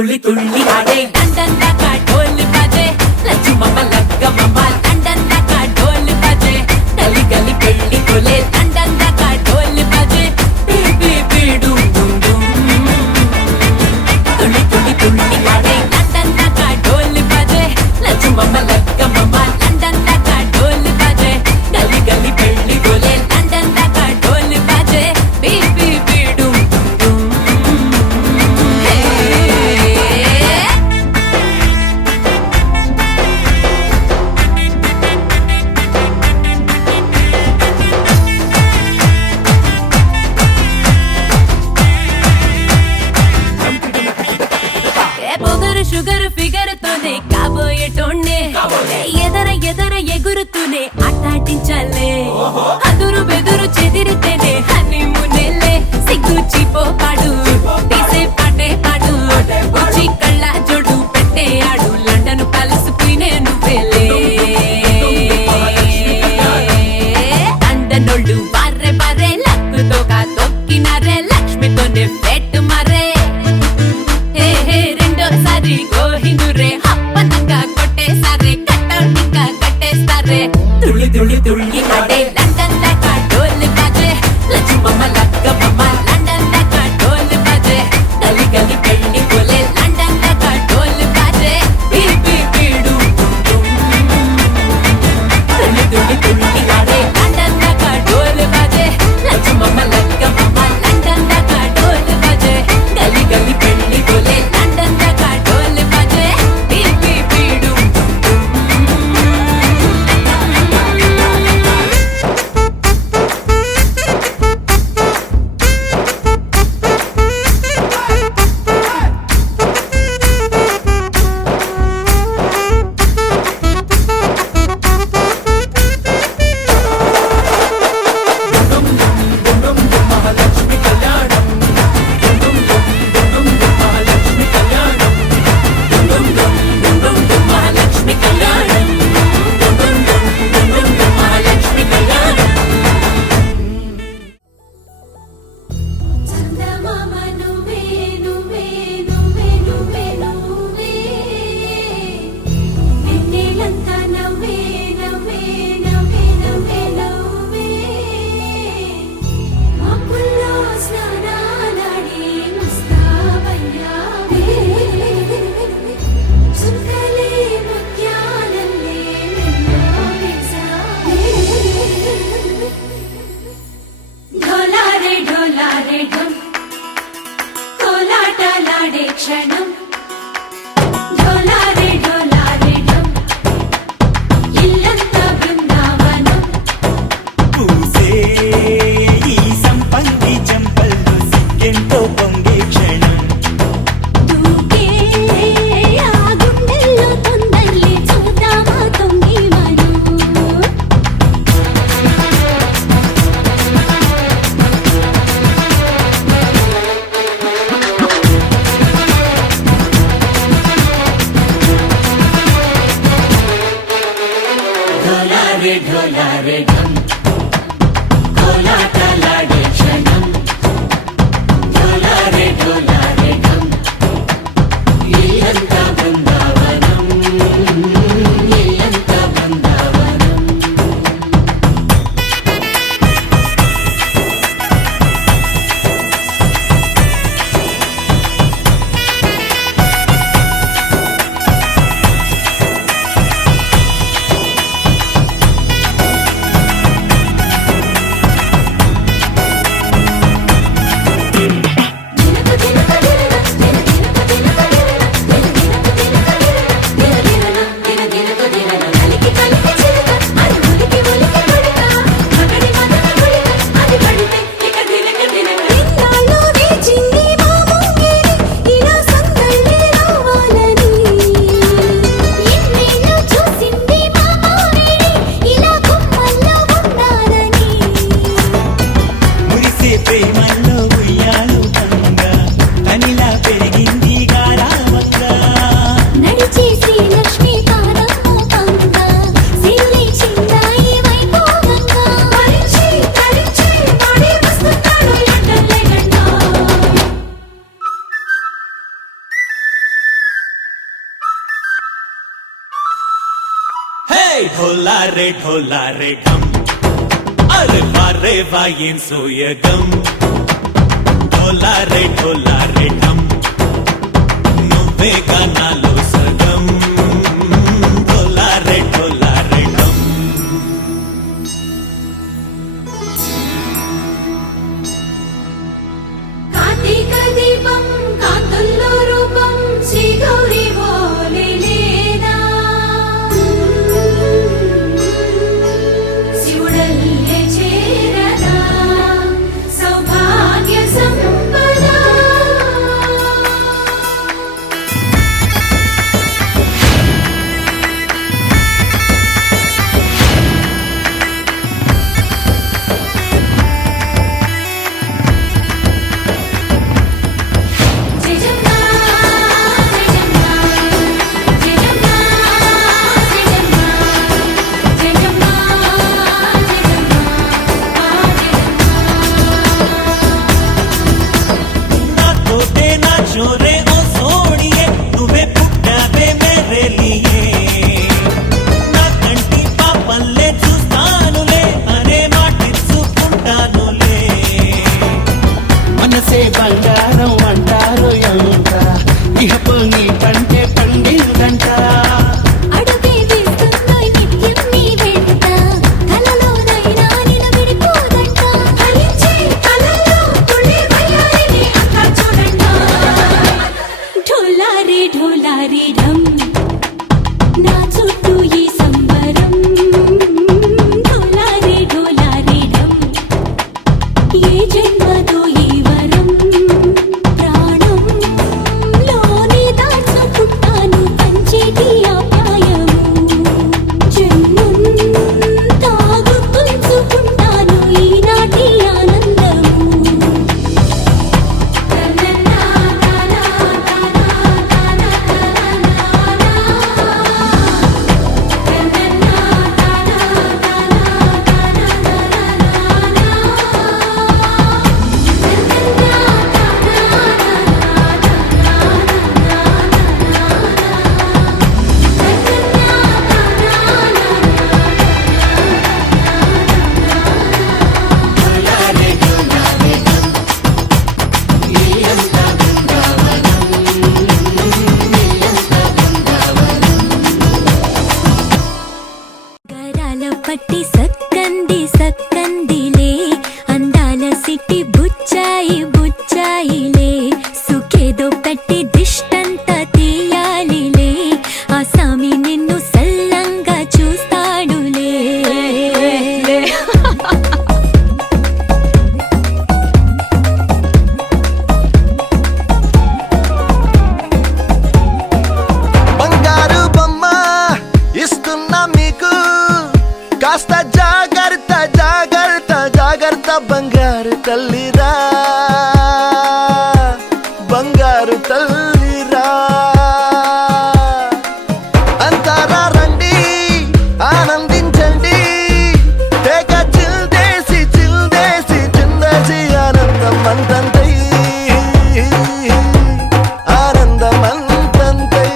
తుళ్ళి తుళ్ళి ఆడే లండన్ దాకా ఢోల్ బాజే లచ్చు మమ్మ లగ్గ మమ్మ లండన్ దాకా ఢోల్ బాజే గలి గలి పెళ్లి కొలే లండన్ దాకా ఢోల్ బాజే బేబీ బీడు తుళ్ళి తుళ్ళి తుళ్ళి ఆడే లండన్ దాకా ఢోల్ బాజే లచ్చు మమ్మ లగ్గ మమ్మ లండన్ దాకా ఢోల్ బాజే గలి గలి పెళ్లి కొలే లండన్ దాకా ఢోల్ బాజే బేబీ బీడు పొగరు షుగర్ ఫిగర్ తోనే కాబోయేటోన్నే ఎదర ఎదర ఎగురుతూనే ఆటాటించాలే అదురు బెదురు చెదిరితేనే హనీమూనేలే సిగ్గు చీపో పాడు తీసే పాటే పాడు ఉచి కళ్ళ జోడు పెట్టే ఆడు లండన్ ప్యాలెస్ పోయినే నువ్వేలే లండనోళ్ళు బార్రే బార్రే లక్కుతో తొక్కినారే లక్ష్మితోనే పెట్టు మరే రెండోసారి గోహిందురే అప్పనంగా కొట్టేసారే కట్అవుట్ ఇంకా కట్టేస్తారే తుళ్ళి తుళ్ళి తుళ్ళి ఆడే లండన్ దాకా ఢోల్ బాజే లచ్చు మమ్మ లగ్గ మమ్మ లండన్ దాకా ఢోల్ బాజే గలి గలి పెళ్లి కొలే లండన్ దాకా ఢోల్ బాజే బీబీ బీడు తుళ్ళి తుళ్ళి తుళ్ళి ఆడే లండన్ దాకా ఢోల్ బాజే లచ్చు మమ్మ లగ్గ మమ్మ లండన్ దాకా ఢోల్ బాజే గలి గలి పెళ్లి కొలే లండన్ దాకా ఢోల్ బాజే ढोला रे ढम अरे वाह ఏం సోయగం ढोला रे ढम నువ్వే గానాలో సగం ढोला रे ढम కార్తీక దీపం కాంతుల్లో రూపం శ్రీ గౌరీ బోలే లేదా శివుడల్లే చేరదా సౌభాగ్య సంపద छोरे ओ सोनिए तुम्हें पुट्टावे मेरे लिए ना कंटी पापल्ले చూస్తానులే అనే మాటిచ్చుకుంటానులే మనసే బంగారం అంటారు ఎంత ఇహపు నీ కంటే పండిందంట అడుగే వేస్తుందో నిత్యం నీ వెంట కలలోనైనా నిలబడిపోదంట ఫలించే కలలో తుళ్ళి వయ్యారిని అక్క చూడంట ఢోలా రే ఢమ్ నా చుట్టూ ఈ సంబరం ఢోలా రే ఢమ్ ఏ జన్మదో ఈ వరం ప్రాణం లోని దాచుకుంటాను పంచేటి ఆప్యాయము జన్మం తాగుతుంచుకుంటాను ఈనాటి ఆనందము గరాల పట్టి సక్కంది సక్కందిలే అందాల సిట్టి బుచ్చాయిలే సుఖేదో పెట్టి దిష్టంతా తీయాలిలే ఆ సామి నిన్ను సల్లంగా చూస్తాడులే బంగారు బొమ్మ ఇస్తున్నా మీకు కాస్త జాగ్రత్త జాగ్రత్త జాగ్రత్త బంగారు తల్లిరా బంగారు తల్లిరా అంతారా రండి ఆనందించండి తెగ చిల్దేసి చిందేసి ఆనందం అంతంతై ఆనందం అంతంతై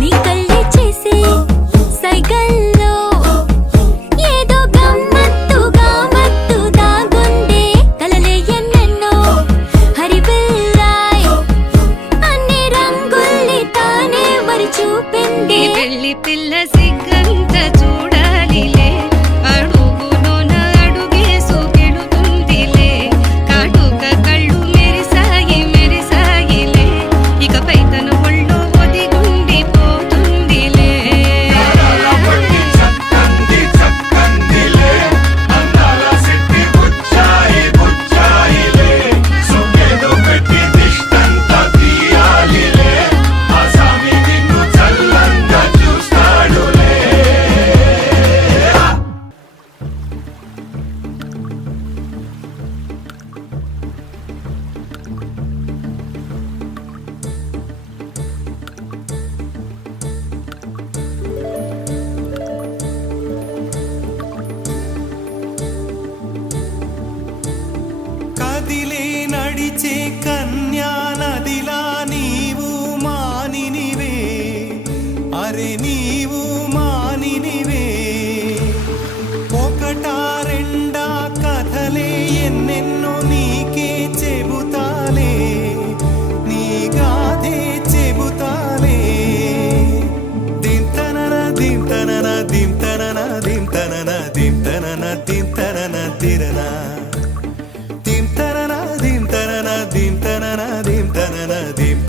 నీ కళ్ళే చేసే సైగల్లో ఏదో గమ్మత్తుగా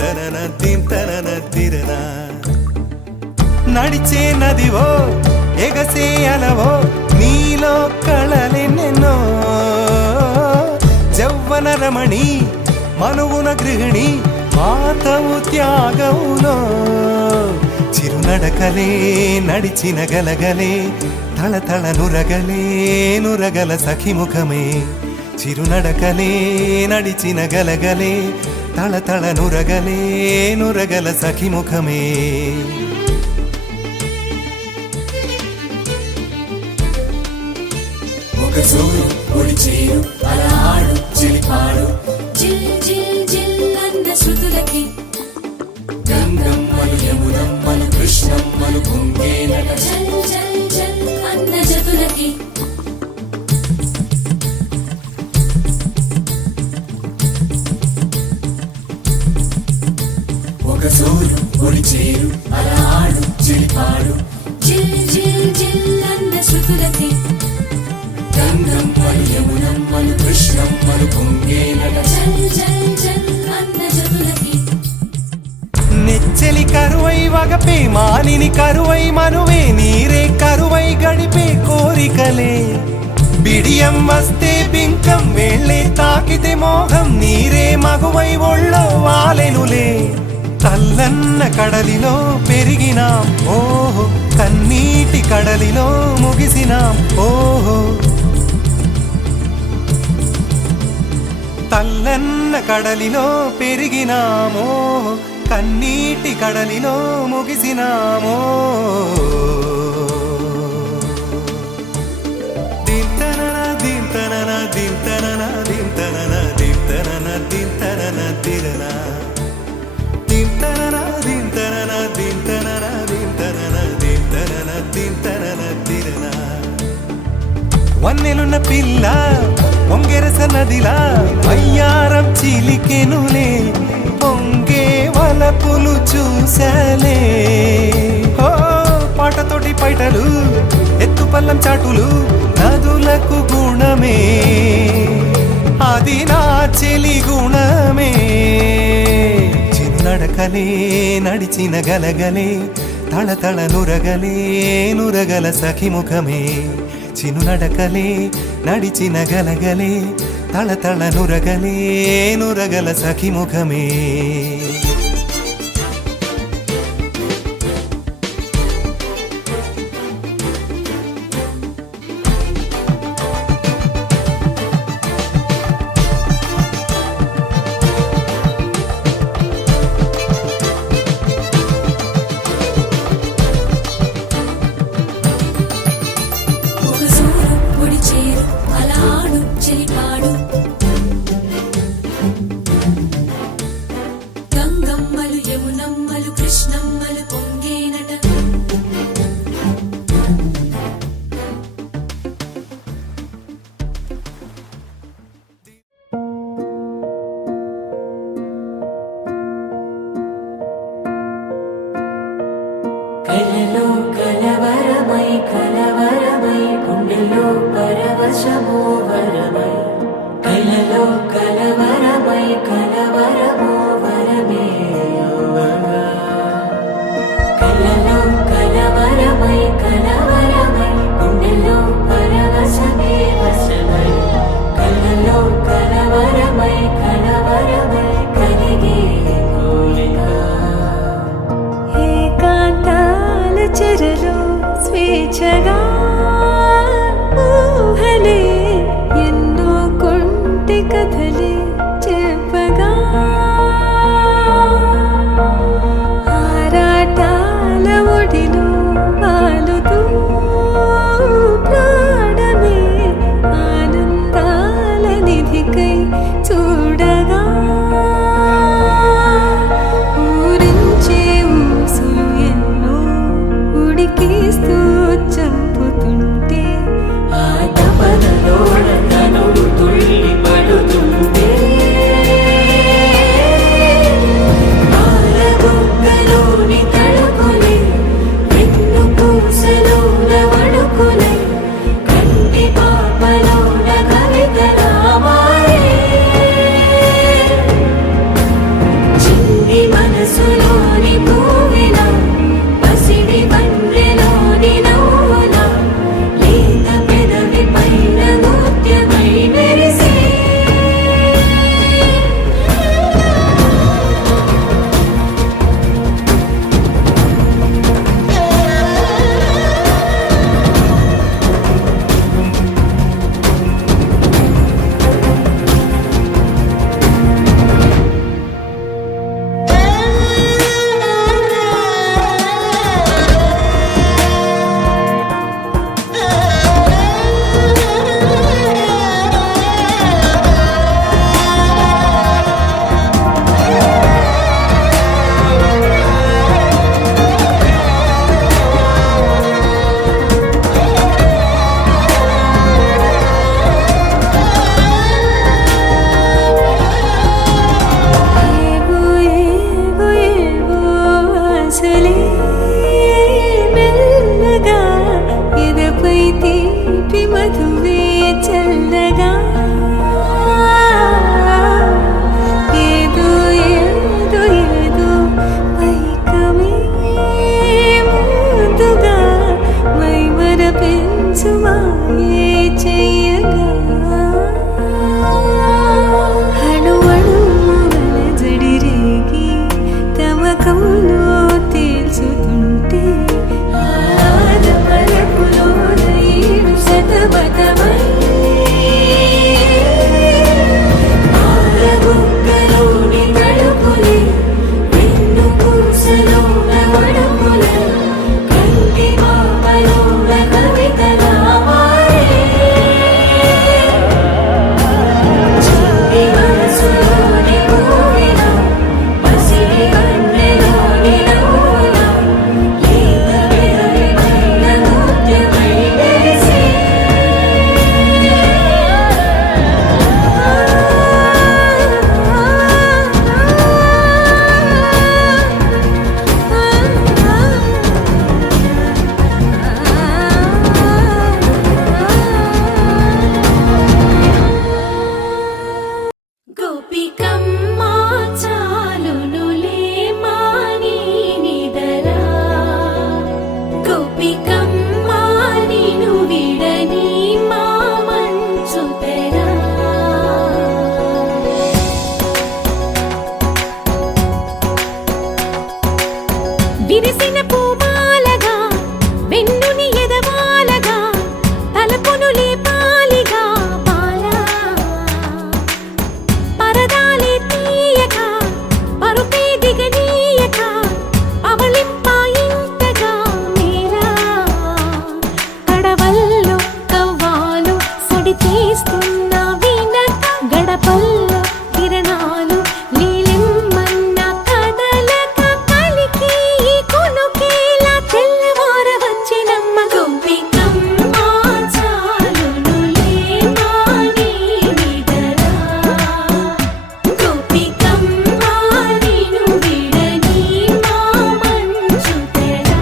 దింతనన దింతనన తిరన నడిచే నదివో ఎగసే అలవో నీలో కళలెన్నెన్నో జవ్వన రమణి మనువున గృహిణి మాతవు త్యాగములో చిరునడకలే నడిచిన గలగలే తళతళ నురగలే నురగల సఖిముఖమే చిరునడకలే నడిచిన గలగలే తళతళ నురగలే నురగల సఖిముఖమే ఒక జోరు ఒడి చేరు అలా ఆడు చెలిపాడు జిల్ జిల్ జిల్ అన్న శృతులకి గంగమ్మలు యమునమ్మలు కృష్ణమ్మలు పొంగేనట జల్ జల్ జల్ అన్న జతులకి ఒక జోరు ఒడి చేరు అలా ఆడు చెలిపాడు జిల్ జిల్ జిల్ అన్న శృతులకి గంగమ్మలు యమునమ్మలు కృష్ణమ్మలు పొంగేనట జల్ జల్ జల్ అన్న జతులకి నెచ్చెలి కరువై వగపే మానిని కరువై మనువే నీరే కరువై గడిపే కోరికలే బిడియం వస్తే బింకం వేళ్ళే తాకితే మోహం నీరే మగువై ఒళ్ళో వాలెనులే తల్లన్న కడలిలో పెరిగినాం ఓహో కన్నీటి కడలిలో ముగిసినాం ఓహో తల్లన్న కడలిలో పెరిగినామో కన్నీటి కడలిలో ముగిసినామో దింతనన దింతనన దింతనన దింతనన దింతనన దింతనన తిరన దింతనన దింతనన దింతనన దింతనన దింతనన దింతనన తిరన వన్నెలున్న పిల్ల పొంగెరస నదిలా అయ్యారం చిలికెనులే పొంగే వలపులు చూసలే ఓ పాటతోటి పైటలు ఎత్తు పల్లం చాటులు నదులకు గుణమే అది నా చెలి గుణమే చిరునడకలే నడిచిన గలగలే తళతళ నురగలే నురగల సఖిముఖమే చినునడకలే నడిచిన గలగలే తళతళ నురగలే నురగల సఖిముఖమే ఒక జోరు ఒడి చేరు అలా ఆడు చెలిపాడు గంగమ్మలు యమునమ్మలు కృష్ణమ్మలు పొంగేనట కలలో కలవరమై కలవరమై గుండెలో పరవశమో వరమై కలలో కలవరమై కలవరమో వరమే యువగా కలలో కలవరమై కలవరమై గుండెలో పరవశమే వశమై కలలో కలవరమై కలవరమై కలిగే కోరిక ఏకాంతాల చెరలో స్వేచ్ఛగా ఊహలే ఎన్నో కొంటి కథలే చెప్పగా ఆరాటాల ఒడిలో వాలుతూ ప్రాణమే ఆనందాల నిధికై చూడగా ఊరించే ఊసులు ఎన్నో ఉడికిస్తూ చంపుతుంటే ఆ తపనలోన తనుడు తుళ్ళి పడుతుంటే మనసులోని పూవిలా పసిడి వన్నెలోని నవ్వులా లేత పెదవి పైన నృత్యమై మెరిసే గోపికమ్మా చాలునులే మాని నిదరా గోపికమ్మా నిను విడని మా మంచు తెరా విరిసిన పూమాలగా వెన్నుని ఎదవాలగా తలపును లేపాలిగా బాలా పరదాలే తీయక పరుపే దిగనీయక అవలింపాయింతగా మీరా కడవల్లో కవ్వాలు సడి తీస్తున్న వీణత గడపల్లో కిరణాలు నీలిమ్మన్న కదలక కలికి ఈ కొనుకేలా తెల్లవార వచ్చినమ్మ గోపికమ్మా చాలునులే మాని నిదరా గోపికమ్మా నిను విడని మా మంచు తెరా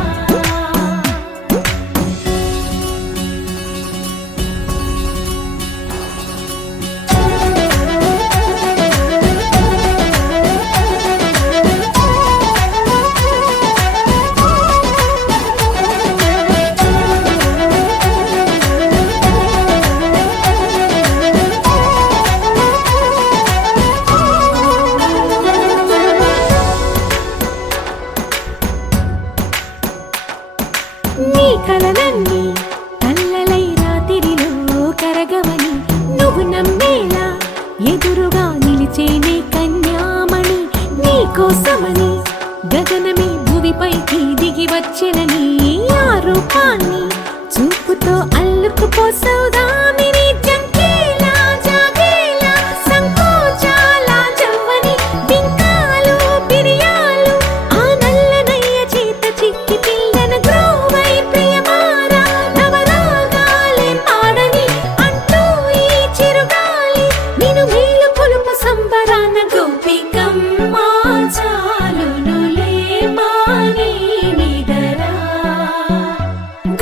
నీ కలలన్నీ కల్లలై రాత్రిలో కరగవని నువ్వు నమ్మేలా ఎదురుగా నిలిచేనే కన్యామణి నీ కోసమని గగనమే భూమిపైకి దిగి వచ్చెనని ఆ రూపాన్ని చూపుతో అల్లుకుపోసౌదామిని జంకేలా జాగేలా సంకోచాల జవ్వని బింకాలు బిరియాలు ఆ నల్లనయ్య చేత చిక్కి పిల్లన గ్రోవై ప్రియమారా నవరాగాలే పాడని అంటూ ఈ చిరుగాలి నిను మేలు కొలుపు సంబరాన గోపికమ్మా చాలునులే మాని నిదరా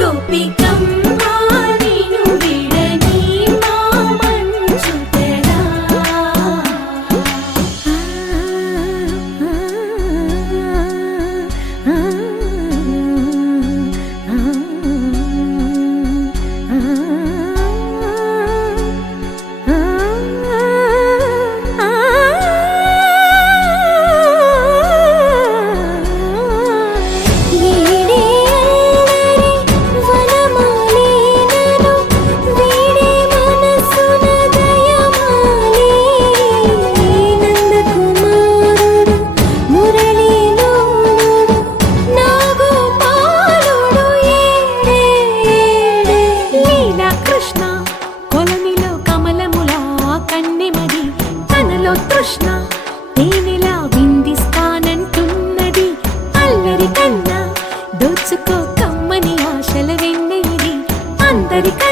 గోపికమ్మా నిను విడని అతడి